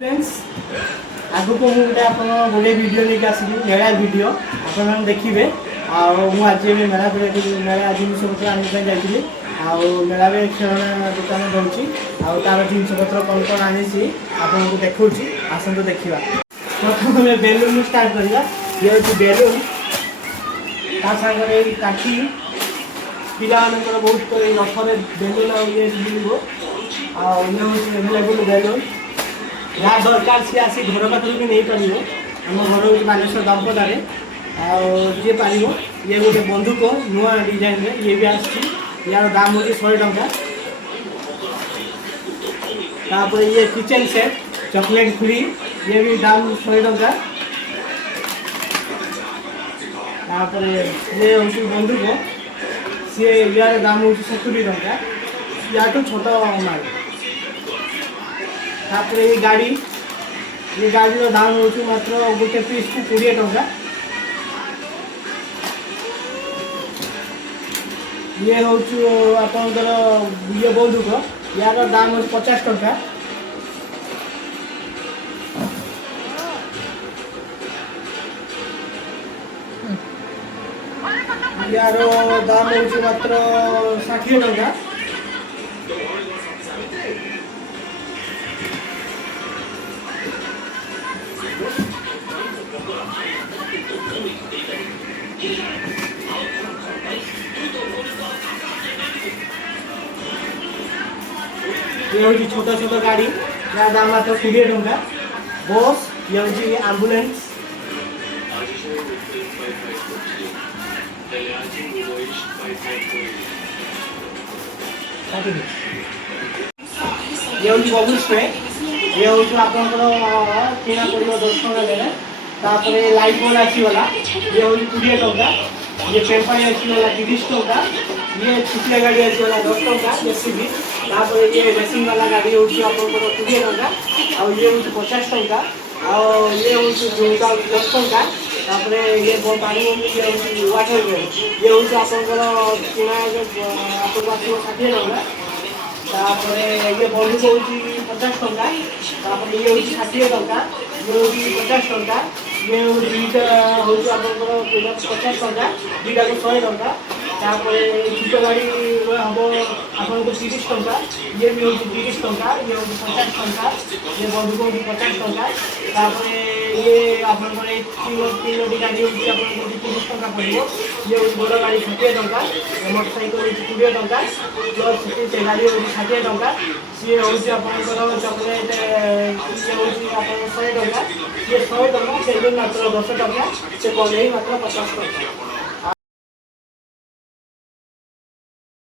Friends आगु को गोटे आप गोटे वीडियो लेके आसली मेला वीडियो आप देखिए आज मेला मेला जिनस पत्र आने जाइए मेला में खेलना दुकान दूसरी तार जिनस पत्र कौन कौन आनी आपको देखा आसतु देखा प्रथम बेलून स्टार्ट करवा ये हूँ बेलून सागर काठी पिला बहुत रथरे बेलून ये मिले आवेलेबल बेलून जहाँ दरकार सी आसी घर पाख भी नहीं पार आम घर हूँ बालेश्वर दंपदारे जी पार ये गोटे बंदूक नुआ डिजाइन में ये भी आसी यार दाम हूँ 100 टंका तापर ये किचन सेट चॉकलेट फ्री ये भी दाम 100 टंका तापर ये हूँ बंदूक सी यार दाम हूँ 70 टंका या छोट माल तापर ये गाड़ी दाम हूँ मात्र गोटे पीस को 20 टंका ये हूँ आपंकर ये बंदूक यार दाम हूँ 50 टंका यार दाम हूँ मात्र 60 टंका ये हूँ छोट छोट गाड़ी या दाम मात्र 20 टंका बस ये हूँ आम्बुलेंस ये हूँ बबुल स्प्रे ये हूँ आप किना पड़ो 10 टंका देने तापर लाइट बॉल आसीगला ये हूँ 20 टंका ये पेपर आसीगला 30 टंका ये छुटिया गाड़ी आसीगला 10 टंका जेसीबी तापर ये रेसिंग वाला गाड़ी हूँ आप 20 टंका आ ये हूँ 50 टंका आ ये हूँ 10 टंका तापर ये पानी ये हूँ वाटर ये हूँ आप किना आपको 60 टंका तापर ये बंदूक हूँ 50 टंका तापर ये हूँ 60 टंका ये हूँ 50 टंका ये हूँ दुईटा हूँ आप 50 टंका दुईटा को 100 टंका तापर छोट गाड़ी हम आपको 30 टंका ये भी हूँ 30 टंका ये हूँ 50 टंका ये बंदूक हूँ 50 टंका तापर ये आपंकर तीनोटी गाड़ी हूँ आपको 30 टंका पड़ो ये हूँ बड़ गाड़ी 60 टंका मोटरसाइकेल हूँ 20 टंका प्लस से गाड़ी हूँ 60 टंका सी हूँ आपंकर चॉकलेट ये हूँ आप 100 टंका ये 100 टंका से मात्र 10 टंका से कल मात्र 50 टंका।